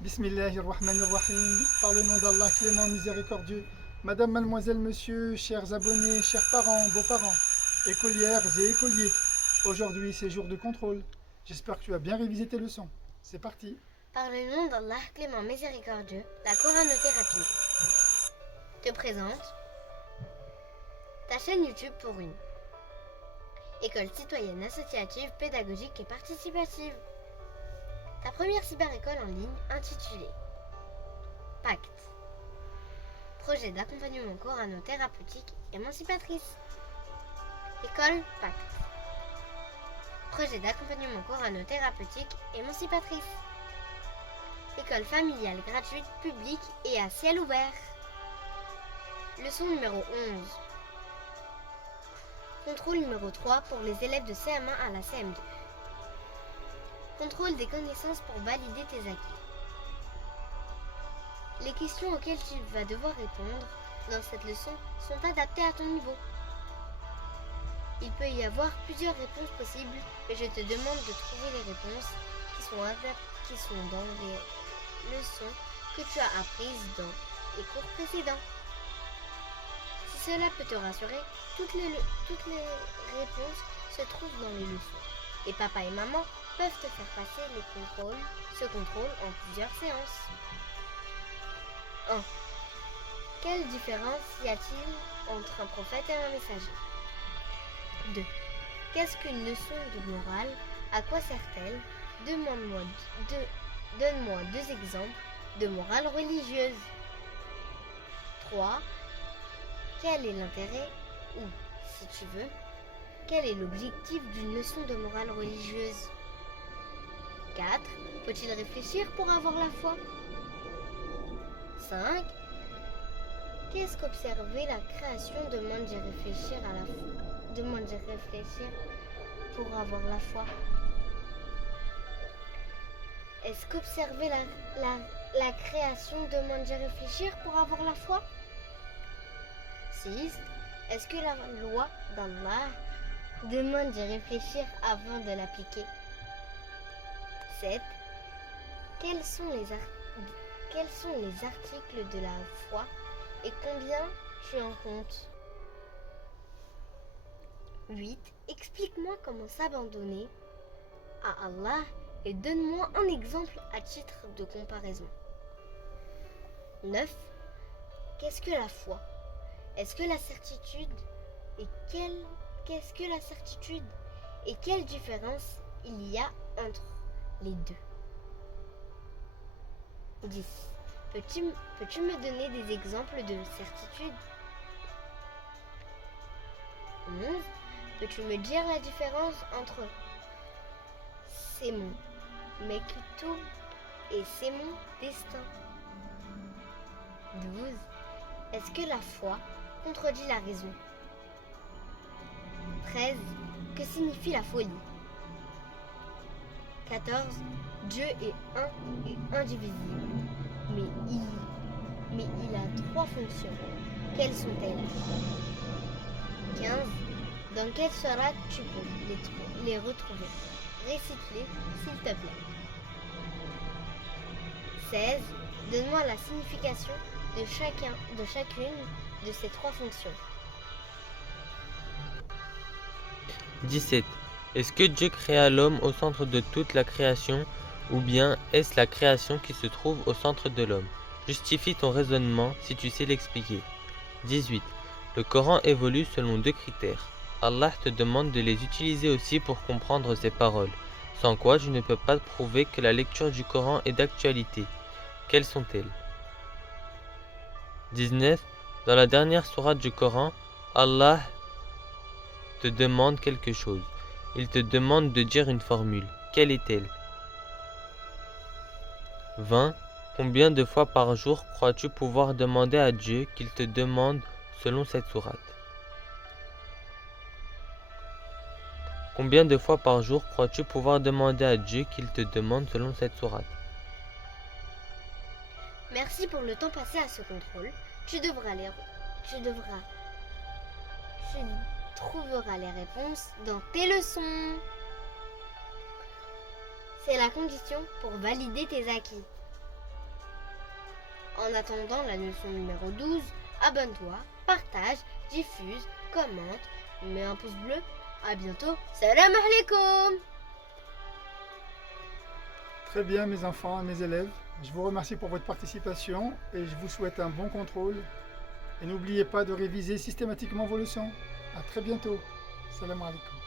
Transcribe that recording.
Bismillahirrahmanirrahim. Par le nom d'Allah clément miséricordieux. Madame, mademoiselle, monsieur, chers abonnés, chers parents, beaux-parents, écolières et écoliers. Aujourd'hui, c'est jour de contrôle. J'espère que tu as bien révisé tes leçons. C'est parti. Par le nom d'Allah clément miséricordieux, la coranothérapie te présente ta chaîne YouTube pour une école citoyenne associative, pédagogique et participative. Ta première cyber-école en ligne intitulée Pacte, projet d'accompagnement coranothérapeutique émancipatrice. École Pacte, projet d'accompagnement coranothérapeutique émancipatrice. École familiale gratuite, publique et à ciel ouvert. Leçon numéro 11. Contrôle numéro 3 pour les élèves de CM1 à la CM2. Contrôle des connaissances pour valider tes acquis. Les questions auxquelles tu vas devoir répondre dans cette leçon sont adaptées à ton niveau. Il peut y avoir plusieurs réponses possibles et je te demande de trouver les réponses qui sont dans les leçons que tu as apprises dans les cours précédents. Si cela peut te rassurer, toutes les réponses se trouvent dans les leçons. Et papa et maman peuvent te faire passer ce contrôle en plusieurs séances. 1. Quelle différence y a-t-il entre un prophète et un messager? 2. Qu'est-ce qu'une leçon de morale? À quoi sert-elle? Donne-moi deux exemples de morale religieuse. 3. Quel est l'intérêt ou, si tu veux, quel est l'objectif d'une leçon de morale religieuse? 4. Faut-il réfléchir pour avoir la foi? 5. Qu'est-ce qu'observer la création demande d'y réfléchir pour avoir la foi? Est-ce qu'observer la création demande d'y réfléchir pour avoir la foi? 6. Est-ce que la loi d'Allah demande d'y réfléchir avant de l'appliquer? 7. Quels sont les articles de la foi et combien tu en comptes? 8. Explique-moi comment s'abandonner à Allah et donne-moi un exemple à titre de comparaison. 9. Qu'est-ce que la foi? Est-ce que la certitude qu'est-ce que la certitude et quelle différence il y a entre les deux? 10. Peux-tu me donner des exemples de certitude? 11. Peux-tu me dire la différence entre c'est mon mektoub et c'est mon destin? 12. Est-ce que la foi contredit la raison? 13. Que signifie la folie? 14. Dieu est un et indivisible, mais il a 3 fonctions. Quelles sont-elles? 15. Dans quelle sourate tu peux les retrouver? Récite-les, s'il te plaît. 16. Donne-moi la signification de chacune de ces 3 fonctions. 17. Est-ce que Dieu créa l'homme au centre de toute la création ou bien est-ce la création qui se trouve au centre de l'homme? Justifie ton raisonnement si tu sais l'expliquer. 18. Le Coran évolue selon 2 critères. Allah te demande de les utiliser aussi pour comprendre ses paroles, sans quoi je ne peux pas prouver que la lecture du Coran est d'actualité. Quelles sont-elles? 19. Dans la dernière sourate du Coran, Allah te demande quelque chose. Il te demande de dire une formule. Quelle est-elle? 20. Combien de fois par jour crois-tu pouvoir demander à Dieu qu'il te demande selon cette sourate? Combien de fois par jour crois-tu pouvoir demander à Dieu qu'il te demande selon cette sourate? Merci pour le temps passé à ce contrôle. Tu trouveras les réponses dans tes leçons. C'est la condition pour valider tes acquis. En attendant la leçon numéro 12, abonne-toi, partage, diffuse, commente, mets un pouce bleu. À bientôt. Salam alaikum. Très bien mes enfants et mes élèves, je vous remercie pour votre participation et je vous souhaite un bon contrôle. Et n'oubliez pas de réviser systématiquement vos leçons. À très bientôt. Salam alaikum.